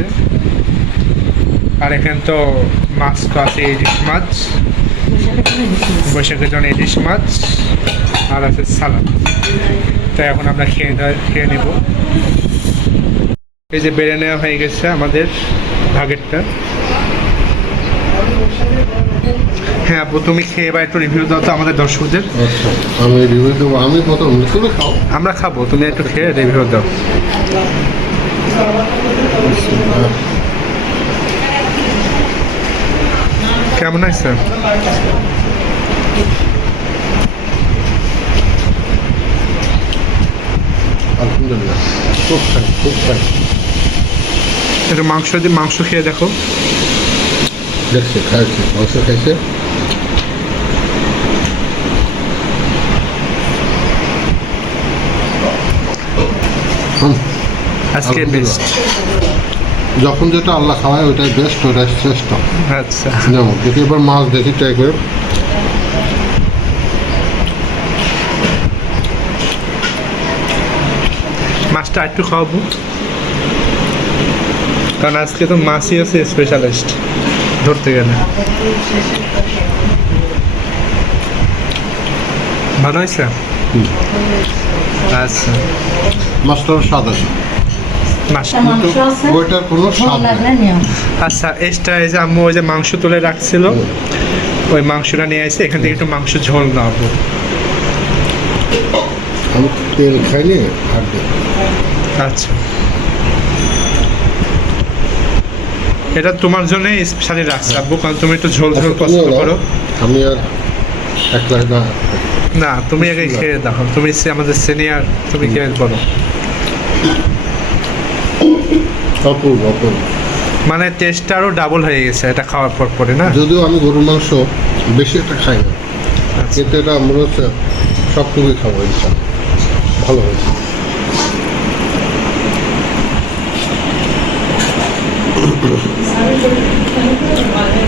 আছে। আর এখানে তো মাছ তো আছে, ইলিশ মাছ, বৈশাখের জন্য ইলিশ মাছ, আর আছে সালাদ। তাই এখন আমরা খেয়ে নেব। এই যে বেড়ে নেওয়া হয়ে গেছে আমাদের ভাগেরটা। হ্যাঁ আপু, তুমি খেয়ে এবার একটু রিভিউ দাও তো আমাদের দর্শকদের। আচ্ছা, আমি রিভিউ দেবো। আমি প্রথম, তুমি খাও। আমরা খাবো, তুমি একটু খেয়ে রিভিউ দাও। কেমন আছে? আলহামদুলিল্লাহ, খুব খাই, খুব খাই। একটু মাংস খেয়ে দেখো। দেখছি, খাইছে, মাংস খাইছে। আজকে বেস্ট। যখন যেটা আল্লাহ খাওয়ায় ওইটাই বেস্ট, ওইটাই শ্রেষ্ঠ। আচ্ছা, যেমন দেখি এবার মাছ দেখি, ট্রাই করে। মাছটা একটু খাওয়াবো, কারণ আজকে তো মাছই আছে স্পেশালিস্ট ধরতে গেলে। ভালো হয়েছে? আচ্ছা, মাছটার স্বাদ আছে, মাছ কিন্তু ওইটার কোনো স্বাদ নেই। আচ্ছা, এক্সট্রা এই যে আম্মু ওই যে মাংস তুলে রাখছিল, ওই মাংসটা নিয়ে আসছে, এখান থেকে একটু মাংস ঝোল নাবো। আমি তেল খাইনি আর দিই। আচ্ছা, এটা তোমার জন্য স্পেশালি রাখছি আব্বু, কারণ তুমি একটু ঝোল ঝোল পছন্দ করো। আমি আর একলা না। না, তুমি আগে খেয়ে দেখো, তুমি আমাদের সিনিয়র, তুমি খেয়ে করো। অপূর্ব, অপূর্ব। মানে টেস্টটা আরও ডাবল হয়ে গেছে এটা খাওয়ার পর পরে না। যদিও আমি গরুর মাংস বেশি একটা খাই না, কিন্তু এটা মনে হচ্ছে সবটুকুই খাবো ইনশাল্লাহ। ভালো হয়েছে।